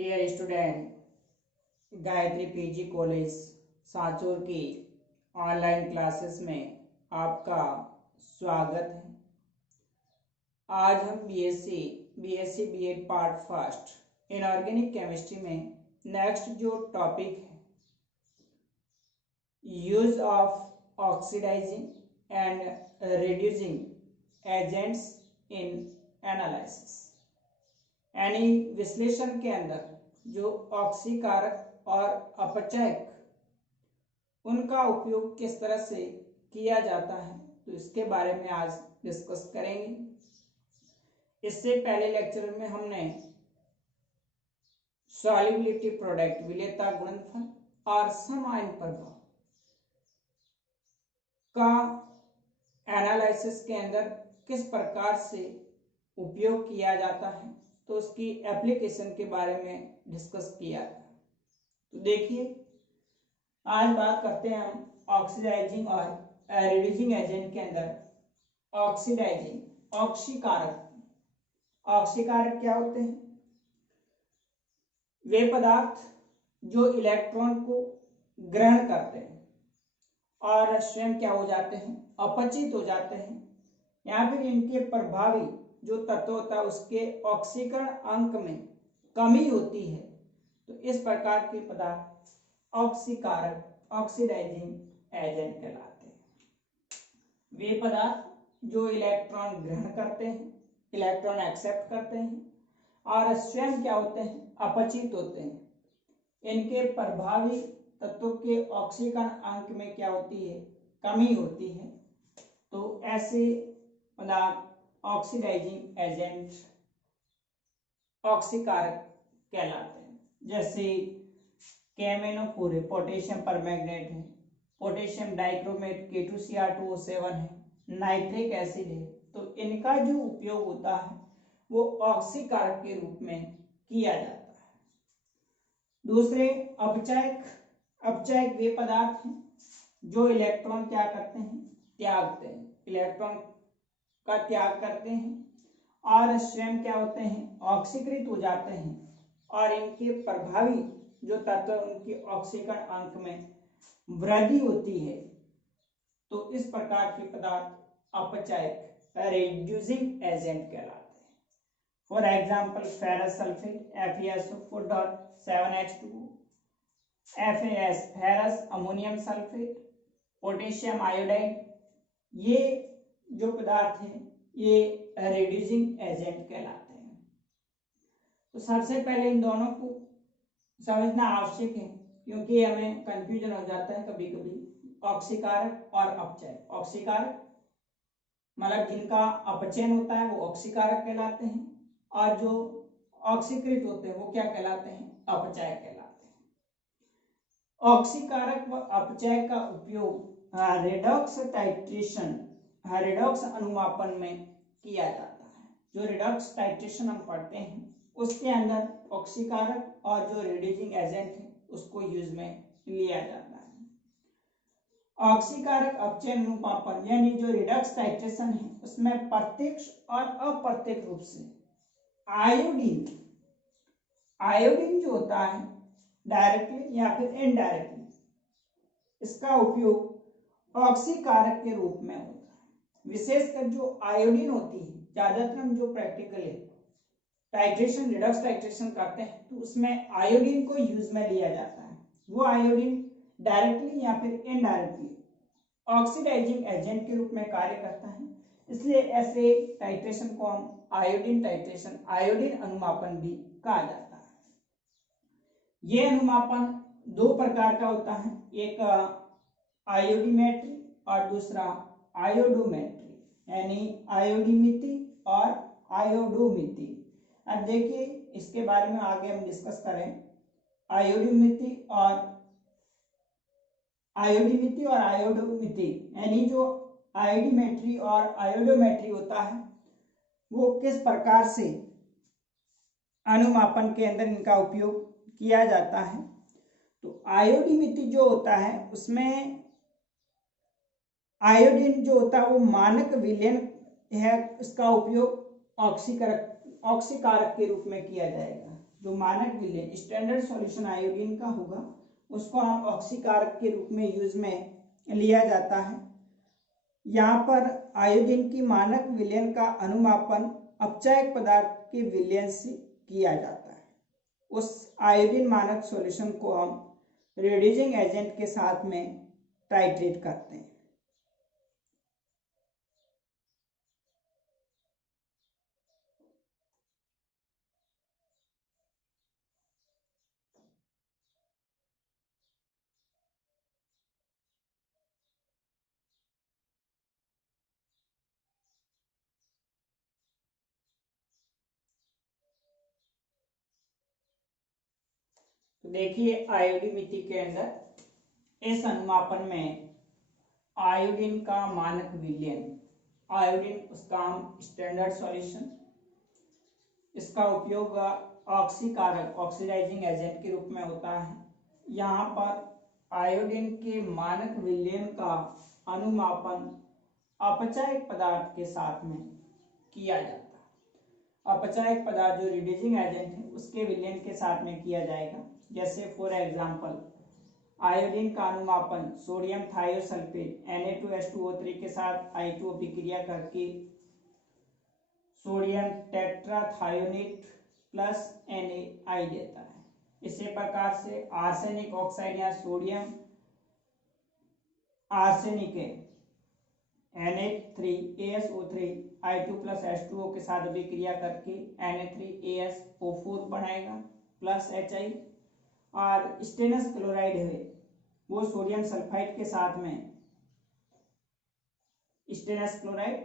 Dear student, Gayatri PG college Sanchore की online classes में आपका स्वागत है। आज हम BSc BEd part first inorganic chemistry में नेक्स्ट जो टॉपिक है, use of oxidising and reducing agents in analysis, यानी विश्लेषण के अंदर जो ऑक्सीकारक और अपचयक उनका उपयोग किस तरह से किया जाता है, तो इसके बारे में आज डिस्कस करेंगे। इससे पहले लेक्चर में हमने सॉल्युबिलिटी प्रोडक्ट, विलेयता गुणनफल और सम आयन प्रभाव का एनालिसिस के अंदर किस प्रकार से उपयोग किया जाता है, तो उसकी एप्लीकेशन के बारे में डिस्कस किया था। तो देखिए, आज बात करते हैं हम ऑक्सीडाइजिंग और रिड्यूसिंग एजेंट के अंदर। ऑक्सीडाइजिंग, ऑक्सीकारक क्या होते हैं? वे पदार्थ जो इलेक्ट्रॉन को ग्रहण करते हैं और स्वयं क्या हो जाते हैं, अपचित हो जाते हैं, या फिर इनके प्रभावी जो तत्व होता है उसके ऑक्सीकरण अंक में कमी होती है, तो इस प्रकार के पदार्थ ऑक्सीकारक, ऑक्सीडाइजिंग एजेंट कहलाते हैं। वे पदार्थ जो इलेक्ट्रॉन ग्रहण करते हैं, इलेक्ट्रॉन एक्सेप्ट करते हैं और स्वयं क्या होते हैं, अपचित होते हैं, इनके प्रभावी तत्वों के ऑक्सीकरण अंक में क्या होती है, कमी होती है, तो ऐसे पदार्थ ऑक्सीडाइजिंग एजेंट, ऑक्सीकारक कहलाते हैं। जैसे KMnO4 है, पोटेशियम परमैंगनेट है, पोटेशियम डाइक्रोमेट K2Cr2O7 है, नाइट्रिक एसिड है, तो इनका जो उपयोग होता है वो ऑक्सीकारक के रूप में किया जाता है। दूसरे अपचयक वे पदार्थ हैं जो इलेक्ट्रॉन क्या करते हैं, त्यागते हैं, इलेक्ट्रॉन का त्याग करते हैं और स्वयं क्या होते हैं, ऑक्सीकृत हो जाते हैं और इनके प्रभावी जो तत्व उनके ऑक्सीकरण अंक में वृद्धि होती है, तो इस प्रकार के पदार्थ अपचयक, रिड्यूसिंग एजेंट कहलाते हैं। For example ferrous sulphate FeSO4.7H2O, FAS ferrous ammonium sulphate, potassium iodide, ये जो पदार्थ हैं ये रिड्यूसिंग एजेंट कहलाते हैं। तो सबसे पहले इन दोनों को समझना आवश्यक है, क्योंकि हमें कंफ्यूजन हो जाता है कभी कभी ऑक्सीकारक और अपचयक। ऑक्सीकारक मतलब जिनका अपचयन होता है वो ऑक्सीकारक कहलाते हैं, और जो ऑक्सीकृत होते हैं वो क्या कहलाते हैं, अपचयक कहलाते हैं। ऑक्सीकारक व अपचयक का उपयोग रेडॉक्स टाइट्रेशन, रेडॉक्स अनुमापन में किया जाता है। जो रेडॉक्स टाइट्रेशन हम पढ़ते हैं उसके अंदर ऑक्सीकारक और जो रिड्यूसिंग एजेंट है उसको यूज में लिया जाता है। ऑक्सीकारक अपचयन अनुमापन यानी जो रिडक्स टाइट्रेशन है उसमें प्रत्यक्ष और अप्रत्यक्ष रूप से आयोडीन जो होता है डायरेक्टली या फिर इनडायरेक्टली, इसका उपयोग ऑक्सीकारक के रूप में होता है। विशेषकर जो आयोडीन होती है, ज्यादातर हम जो प्रैक्टिकली टाइट्रेशन, रिडक्स टाइट्रेशन करते हैं तो उसमें आयोडीन को यूज में लिया जाता है। वो आयोडीन डायरेक्टली या फिर इनडायरेक्टली ऑक्सीडाइजिंग एजेंट के रूप में कार्य करता है, इसलिए ऐसे टाइट्रेशन को हम आयोडीन टाइट्रेशन, आयोडीन अनुमापन भी कहा जाता है। ये अनुमापन दो प्रकार का होता है, एक आयोडीमेट्री और दूसरा आयोडोमेट्री, यानी आयोडीमिति और आयोडोमिति। अब देखिए, इसके बारे में आगे हम डिस्कस करें। आयोडीमिति और आयोडोमिति, यानी जो आयोडीमेट्री और आयोडोमेट्री होता है वो किस प्रकार से अनुमापन के अंदर इनका उपयोग किया जाता है। तो आयोडीमिति जो होता है उसमें आयोडीन जो होता है वो मानक विलयन है, उसका उपयोग ऑक्सीकारक के रूप में किया जाएगा। जो मानक विलयन स्टैंडर्ड सॉल्यूशन आयोडीन का होगा उसको हम ऑक्सीकारक के रूप में यूज में लिया जाता है। यहाँ पर आयोडीन की मानक विलयन का अनुमापन अपचायक पदार्थ के विलयन से किया जाता है। उस आयोडीन मानक सॉल्यूशन को हम रिड्यूसिंग एजेंट के साथ में टाइट्रेट करते हैं। तो देखिए आयोडीमिति के अंदर इस अनुमापन में आयोडीन का मानक विलयन, आयोडीन उसका हम स्टैंडर्ड सॉल्यूशन, इसका उपयोग ऑक्सीकारक ऑक्सीडाइजिंग एजेंट के रूप में होता है। यहाँ पर आयोडीन के मानक विलयन का अनुमापन अपचायक पदार्थ के साथ में किया जाता है। अपचायक पदार्थ जो रिड्यूसिंग एजेंट है उसके विलयन के साथ में किया जाएगा। जैसे फॉर एग्जांपल आयोडीन का अनुमापन सोडियम थायोसल्फेट Na2H2O3 के साथ I2O अभिक्रिया करके सोडियम टेट्राथायोनेट प्लस NaI देता है। इसी प्रकार से आर्सेनिक ऑक्साइड या sodium arsenic Na3ASO3 I2 plus H2O के साथ अभिक्रिया करके Na3ASO4 बनाएगा प्लस HI। और स्टेनस क्लोराइड है वो सोडियम सल्फाइड के साथ में स्टेनस क्लोराइड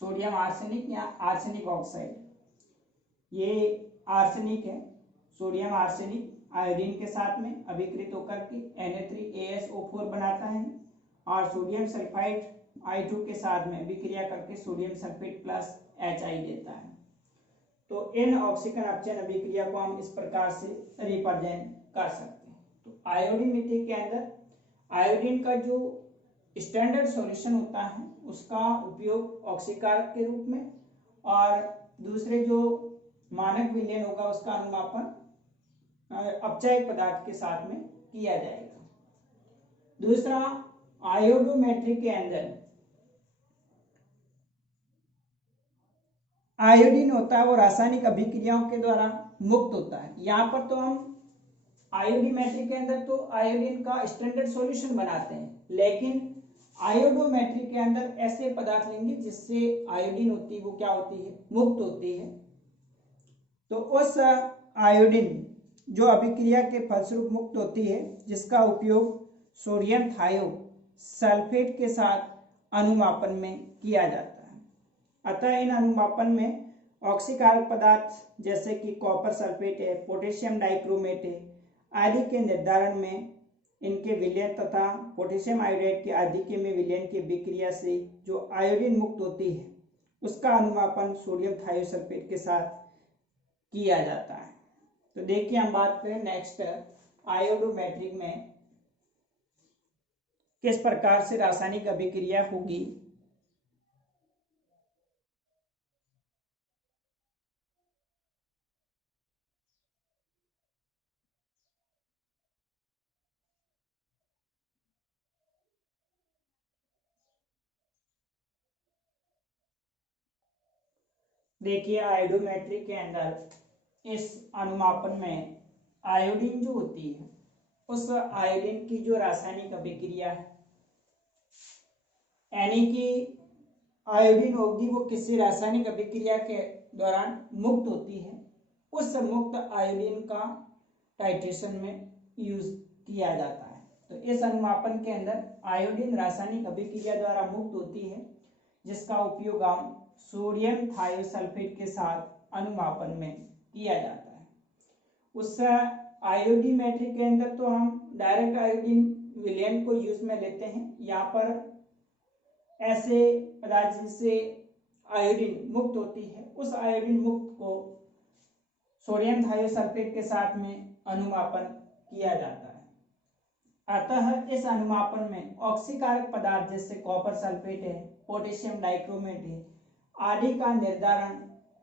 सोडियम आर्सेनिक या आर्सेनिक ऑक्साइड, ये आर्सेनिक है, सोडियम आर्सेनिक आयोडीन के साथ में अभिक्रित होकर के Na3ASO4 बनाता है और सोडियम सल्फाइड I2 के साथ में अभिक्रिया करके सोडियम सल्फेट प्लस HI देता है। तो इन ऑक्सीकरण अपचयन अभिक्रिया को हम इस प्रकार से रिप्रेजेंट कर सकते हैं। तो आयोडीमिति के अंदर आयोडीन का जो स्टैंडर्ड सॉल्यूशन होता है उसका उपयोग ऑक्सीकारक के रूप में और दूसरे जो मानक विलयन होगा उसका अनुमापन अपचायक पदार्थ के साथ में किया जाएगा। दूसरा आयोडोमेट्री के अंदर आयोडीन होता है वो रासायनिक अभिक्रियाओं के द्वारा मुक्त होता है। यहाँ पर तो हम आयोडीमेट्री के अंदर तो आयोडीन का स्टैंडर्ड सॉल्यूशन बनाते हैं, लेकिन आयोडोमेट्री के अंदर ऐसे पदार्थ लेंगे जिससे आयोडीन होती है वो क्या होती है, मुक्त होती है। तो उस आयोडीन जो अभिक्रिया के फलस्वरूप मुक्त होती है जिसका उपयोग सोडियम थायोसल्फेट के साथ अनुमापन में किया जाता है। अतः इन अनुमापन में ऑक्सीकारक पदार्थ जैसे कि कॉपर सल्फेट है, पोटेशियम डाइक्रोमेट है आदि के निर्धारण में इनके विलयन तथा पोटेशियम आयोडाइड के आधिक्य में विलयन की विक्रिया से जो आयोडीन मुक्त होती है उसका अनुमापन सोडियम थायोसल्फेट के साथ किया जाता है। तो देखिए हम बात करें नेक्स्ट आयोडोमेट्रिक में किस प्रकार से रासायनिक अभिक्रिया होगी। देखिए आयोडोमेट्री के अंदर इस अनुमापन में आयोडीन जो होती है उस आयोडीन की जो रासायनिक अभिक्रिया है यानी कि आयोडीन होगी वो किसी रासायनिक अभिक्रिया के दौरान मुक्त होती है, उस मुक्त आयोडीन का टाइट्रेशन में यूज किया जाता है। तो इस अनुमापन के अंदर आयोडीन रासायनिक अभिक्रिया द्वारा मुक्त होती है जिसका उपयोग हम सोडियम थायोसल्फेट के साथ अनुमापन में किया जाता है। उस आयोडीमेट्री के अंदर तो हम डायरेक्ट आयोडीन विलयन को यूज में लेते हैं। यहाँ पर ऐसे पदार्थ जिससे आयोडीन मुक्त होती है उस आयोडीन मुक्त को सोडियम थायोसल्फेट के साथ में अनुमापन किया जाता है। अतः इस अनुमापन में ऑक्सीकारक पदार्थ जैसे कॉपर सल्फेट है, पोटेशियम डाइक्रोमेट है आदि का निर्धारण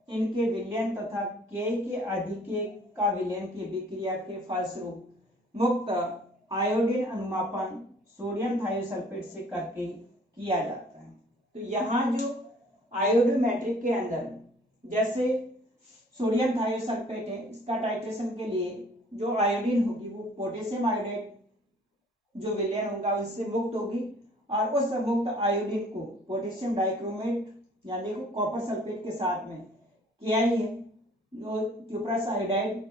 इनके विलयन तथा के के अधिके का विलयन की विक्रिया के फलस्वरूप मुक्त आयोडीन अनुमापन सोडियम थायोसल्फेट से करके किया जाता है। तो यहाँ जो आयोडोमेट्रिक के अंदर जैसे सोडियम थायोसल्फेट है, इसका टाइट्रेशन के लिए जो आयोडीन होगी वो पोटेशियम आयोडाइड जो विलयन होगा उससे मुक्त होगी और उस मुक्त आयोडीन को पोटेशियम डाइक्रोमेट या देखो कॉपर सल्फेट के साथ में किया ही है, cuprous iodide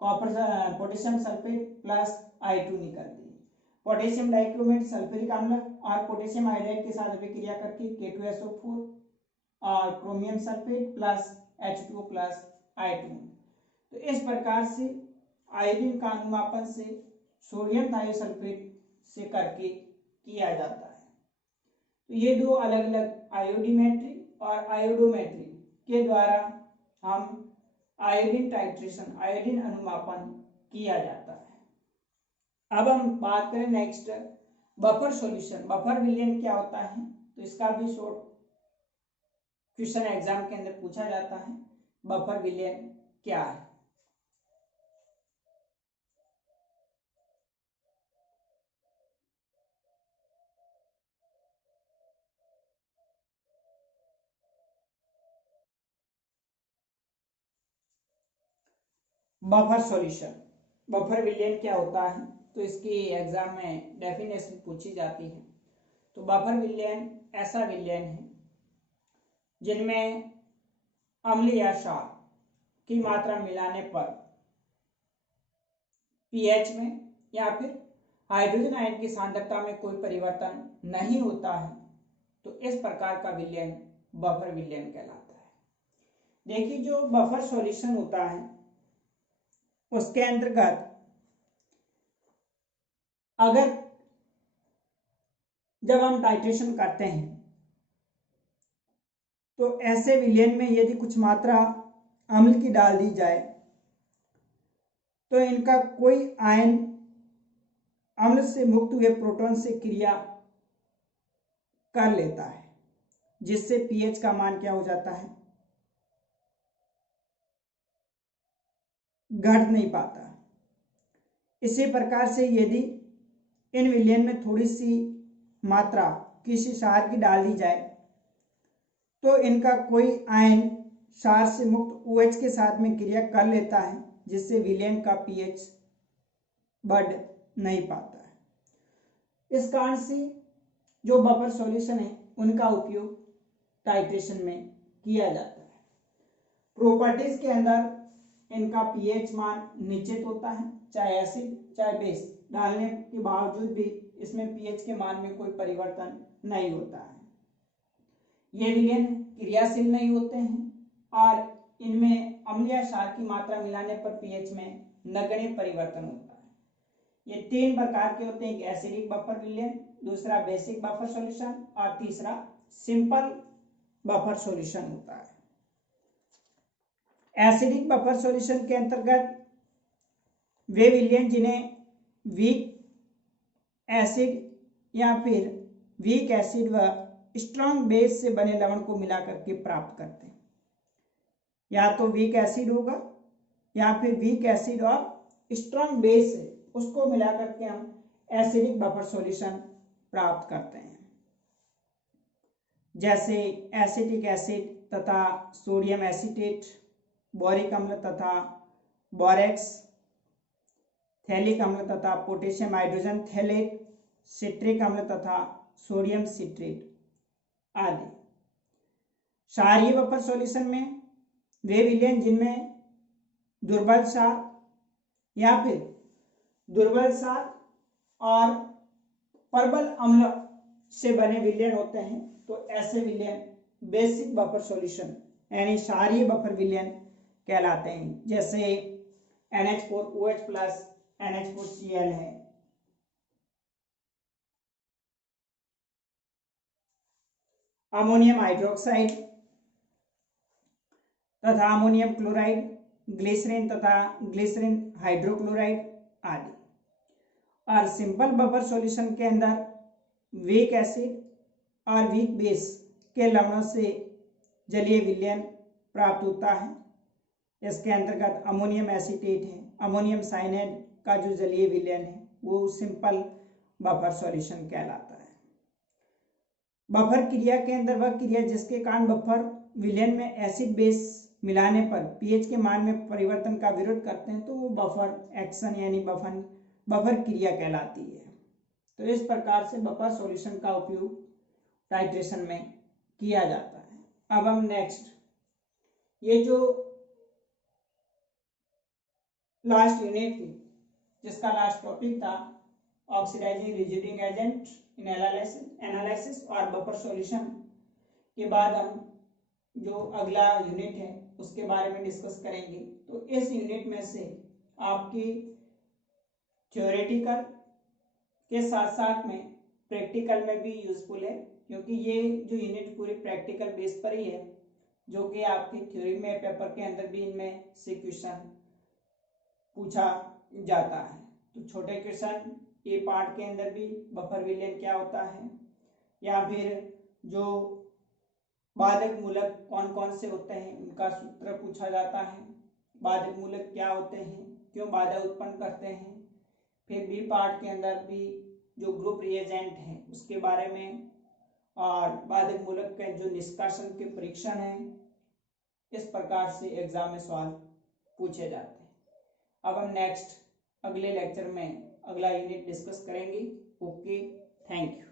copper potassium sulphate plus I2 निकलती है। पोटेशियम डाइक्रोमेट सल्फ्यूरिक अम्ल और पोटेशियम आयोडाइड के साथ अभिक्रिया करके K2SO4 और chromium sulphate plus H2O plus I2। तो इस प्रकार से आयोडीन का अनुमापन से सोडियम थायोसल्फेट से करके किया जाता है। तो ये दो अलग अलग आयोडीमेट्री और आयोडोमेट्री के द्वारा हम आयोडीन टाइट्रेशन आयोडीन अनुमापन किया जाता है। अब हम बात करें नेक्स्ट बफर सॉल्यूशन। बफर विलयन क्या होता है, तो इसका भी शॉर्ट क्वेश्चन एग्जाम के अंदर पूछा जाता है। बफर विलयन क्या है? बफर सॉल्यूशन, बफर विलयन क्या होता है, तो इसकी एग्जाम में डेफिनेशन पूछी जाती है। तो बफर विलयन ऐसा विलयन है जिनमें अम्ल या क्षार की मात्रा मिलाने पर पीएच में या फिर हाइड्रोजन आयन की सांद्रता में कोई परिवर्तन नहीं होता है, तो इस प्रकार का विलयन बफर विलयन कहलाता है। देखिए जो बफर सॉल्यूशन होता है उसके अंतर्गत अगर जब हम टाइट्रेशन करते हैं तो ऐसे विलयन में यदि कुछ मात्रा अम्ल की डाल दी जाए तो इनका कोई आयन अम्ल से मुक्त हुए प्रोटॉन से क्रिया कर लेता है, जिससे पीएच का मान क्या हो जाता है, घट नहीं पाता। इसी प्रकार से यदि इन विलयन में थोड़ी सी मात्रा किसी क्षार की डाल दी जाए तो इनका कोई आयन क्षार से मुक्त OH के साथ में क्रिया कर लेता है, जिससे विलयन का पीएच बढ़ नहीं पाता है। इस कारण से जो बफर सॉल्यूशन है उनका उपयोग टाइट्रेशन में किया जाता है। प्रॉपर्टीज के अंदर इनका पीएच मान निश्चित होता है, चाहे एसिड चाहे बेस डालने के बावजूद भी इसमें पीएच के मान में कोई परिवर्तन नहीं होता है। ये विलयन क्रियाशील नहीं होते हैं और इनमें अम्ल या क्षार की मात्रा मिलाने पर पीएच में नगण्य परिवर्तन होता है। ये तीन प्रकार के होते हैं, एक एसिडिक बफर विलयन, दूसरा बेसिक बफर सॉल्यूशन और तीसरा सिंपल बफर सॉल्यूशन होता है। एसिडिक बफर सॉल्यूशन के अंतर्गत वे विलयन जिन्हें वीक एसिड या फिर वीक एसिड व स्ट्रॉन्ग बेस से बने लवण को मिलाकर के प्राप्त करते हैं, या तो वीक एसिड होगा या फिर वीक एसिड और स्ट्रॉन्ग बेस है उसको मिलाकर के हम एसिडिक बफर सॉल्यूशन प्राप्त करते हैं। जैसे एसिटिक एसिड तथा सोडियम एसीटेट, बोरिक अम्ल तथा बोरेक्स, थैलिक अम्ल तथा पोटेशियम हाइड्रोजन थैलेट, सिट्रिक अम्ल तथा सोडियम सिट्रेट आदि। क्षारीय बफर सॉल्यूशन में वे विलयन जिनमें दुर्बल क्षार या फिर दुर्बल क्षार और प्रबल अम्ल से बने विलयन होते हैं, तो ऐसे विलयन बेसिक बफर सॉल्यूशन यानी क्षारीय बफर विलयन कहलाते हैं। जैसे NH4OH प्लस NH4Cl है। अमोनियम हाइड्रोक्साइड तथा अमोनियम क्लोराइड, ग्लिसरीन तथा ग्लिसरीन हाइड्रोक्लोराइड आदि। और सिंपल बफर सॉल्यूशन के अंदर वीक एसिड और वीक बेस के लवणों से जलीय विलयन प्राप्त होता है। इसके अंतर्गत अमोनियम एसीटेट है, अमोनियम साइनाइड का जो जलीय विलयन है वो सिंपल बफर सॉल्यूशन कहलाता है। बफर क्रिया के अंदर वह क्रिया जिसके कारण बफर विलयन में एसिड बेस मिलाने पर पीएच के मान में परिवर्तन का विरोध करते हैं तो वो बफर एक्शन यानी बफर क्रिया कहलाती है। तो इस प्रकार से बफर सॉल्यूशन का उपयोग टाइट्रेशन में किया जाता है। अब हम नेक्स्ट ये जो लास्ट यूनिट थी जिसका लास्ट टॉपिक था ऑक्सीडाइजिंग रिजिडिंग एजेंट इन एनालिसिस और बफर सॉल्यूशन के बाद हम जो अगला यूनिट है उसके बारे में डिस्कस करेंगे। तो इस यूनिट में से आपकी थ्योरेटिकल के साथ साथ में प्रैक्टिकल में भी यूजफुल है, क्योंकि ये जो यूनिट पूरी प्रैक्टिकल बेस पर ही है, जो कि आपकी थ्योरी में पेपर के अंदर भी इनमें से क्वेश्चन पूछा जाता है। तो छोटे क्वेश्चन ए पार्ट के अंदर भी बफर विलयन क्या होता है, या फिर जो बाधक मूलक कौन कौन से होते हैं उनका सूत्र पूछा जाता है, बाधक मूलक क्या होते हैं, क्यों बाधा उत्पन्न करते हैं। फिर बी पार्ट के अंदर भी जो ग्रुप रिएजेंट है उसके बारे में, और बाधक मूलक के जो निष्कर्षण के परीक्षण है, इस प्रकार से एग्जाम में सवाल पूछे जाते हैं। अब हम नेक्स्ट अगले लेक्चर में अगला यूनिट डिस्कस करेंगे। Okay, thank you.